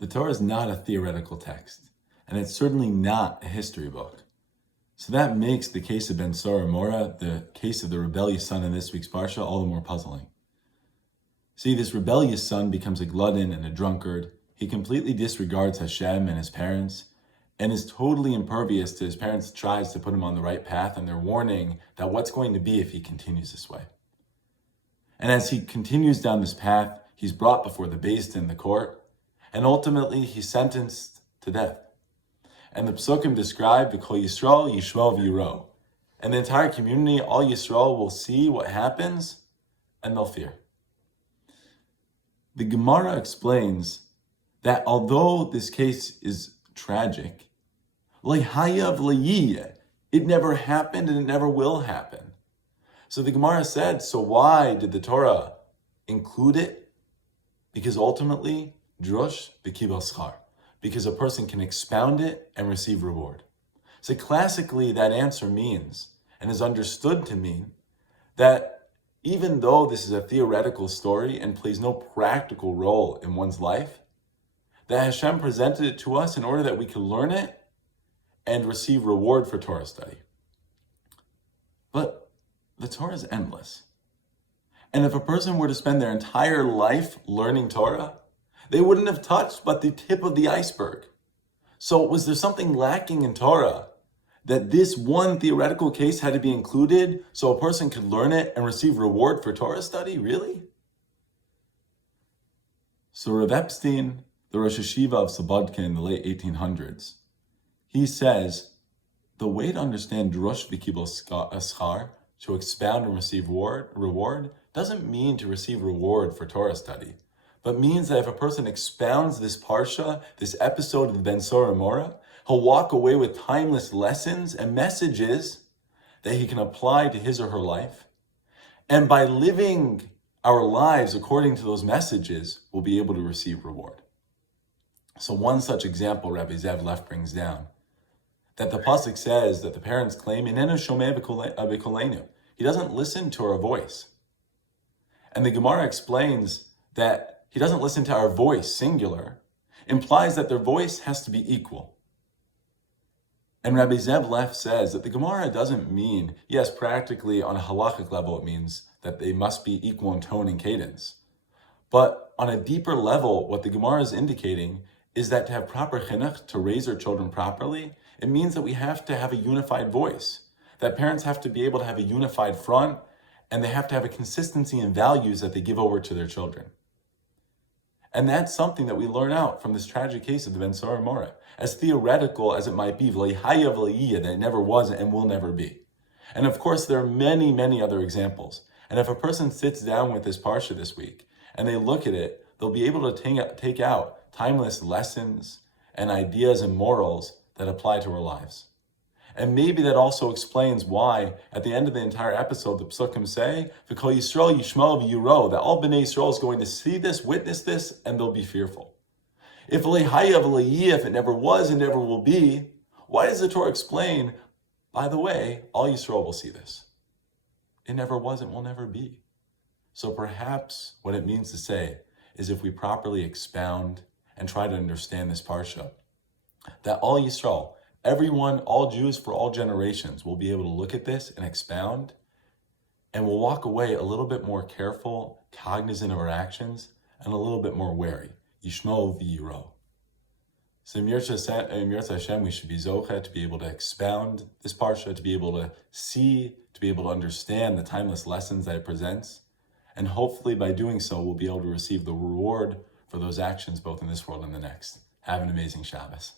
The Torah is not a theoretical text, and it's certainly not a history book. So that makes the case of Ben Sora Mora, the case of the rebellious son in this week's Parsha, all the more puzzling. See, this rebellious son becomes a glutton and a drunkard. He completely disregards Hashem and his parents, and is totally impervious to his parents' tries to put him on the right path and their warning that what's going to be if he continues this way. And as he continues down this path, he's brought before the Beis Din, the court, and ultimately he's sentenced to death. And the Psukim describe V'kol Yisrael Yishmo V'yiro. And the entire community, all Yisrael, will see what happens and they'll fear. The Gemara explains that although this case is tragic, Lehayav Leyiyeh, it never happened and it never will happen. So the Gemara said, so why did the Torah include it? Because ultimately, drush v'kibel schar, because a person can expound it and receive reward. So classically, that answer means, and is understood to mean, that even though this is a theoretical story and plays no practical role in one's life, that Hashem presented it to us in order that we could learn it and receive reward for Torah study. But the Torah is endless. And if a person were to spend their entire life learning Torah, they wouldn't have touched but the tip of the iceberg. So was there something lacking in Torah that this one theoretical case had to be included so a person could learn it and receive reward for Torah study? Really? So Rav Epstein, the Rosh Hashiva of Slobodka in the late 1800s, he says, the way to understand drush v'kibel schar, to expound and receive reward, doesn't mean to receive reward for Torah study, but means that if a person expounds this parsha, this episode of Ben Sora Mora, he'll walk away with timeless lessons and messages that he can apply to his or her life. And by living our lives according to those messages, we'll be able to receive reward. So one such example Rabbi Zev Leff brings down, that the pasuk says that the parents claim, "Inenu shomeh b'kolenu." He doesn't listen to our voice. And the Gemara explains that he doesn't listen to our voice, singular, implies that their voice has to be equal. And Rabbi Zev Leff says that the Gemara doesn't mean, yes, practically on a halachic level, it means that they must be equal in tone and cadence. But on a deeper level, what the Gemara is indicating is that to have proper chinuch, to raise our children properly, it means that we have to have a unified voice, that parents have to be able to have a unified front, and they have to have a consistency in values that they give over to their children. And that's something that we learn out from this tragic case of the Ben Sora Mora. As theoretical as it might be, that it never was and will never be. And of course, there are many, many other examples. And if a person sits down with this parsha this week and they look at it, they'll be able to take out timeless lessons and ideas and morals that apply to our lives. And maybe that also explains why, at the end of the entire episode, the Psukim say, V'kol Yisrael Yishmo V'yiro, that all Bnei Yisrael is going to see this, witness this, and they'll be fearful. If it never was and never will be, why does the Torah explain, by the way, all Yisrael will see this? It never was and will never be. So perhaps what it means to say is if we properly expound and try to understand this parsha, that all Yisrael, everyone, all Jews for all generations will be able to look at this and expound, and will walk away a little bit more careful, cognizant of our actions, and a little bit more wary. Yishmo v'yiro. So in Yirtzeh Hashem, we should be zocheh to be able to expound this parsha, to be able to see, to be able to understand the timeless lessons that it presents, and hopefully by doing so, we'll be able to receive the reward for those actions both in this world and the next. Have an amazing Shabbos.